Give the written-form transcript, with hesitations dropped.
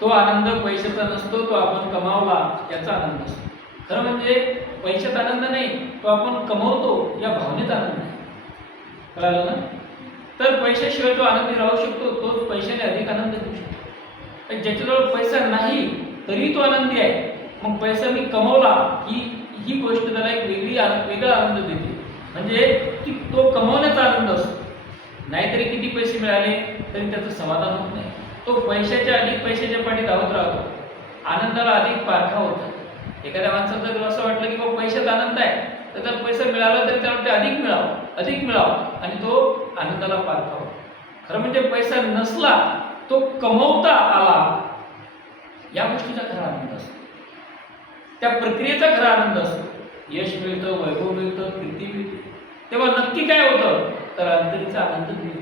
तो आनंद पैशाचा नसतो, तो आपण कमावला याचा आनंद असतो. खरं म्हणजे पैशात आनंद नाही, तो आपण कमवतो या भावनेत आनंद आहे. कळालं ना? तर पैशाशिवाय जो आनंदी राहू शकतो तोच पैशाने अधिक आनंद देऊ शकतो. ज्याच्याजवळ पैसा नाही तरी तो आनंदी आहे, मग पैसा मी कमवला ही गोष्ट त्याला एक वेगळा आनंद देते. म्हणजे की तो कमवण्याचा आनंद असतो. नाहीतरी किती पैसे मिळाले तरी त्याचं समाधान होत नाही. तो अधिक पैशाच्या पाठी धावत राहतो, आनंदाला अधिक पारखा होतो. एखाद्या माणसाला जर असं वाटलं की बाबा पैशात आनंद आहे, तर जर पैसा मिळाला तर त्याला ते अधिक मिळावं आणि तो आनंदाला पारखावा. खरं म्हणजे पैसा नसला, तो कमवता आला, या गोष्टीचा खरा आनंद असतो. त्या प्रक्रियेचा खरा आनंद असतो. यश मिळतं, वैभव मिळतं, कीर्ती मिळते, तेव्हा नक्की काय होतं तर अंतरीचा आनंद मिळतो.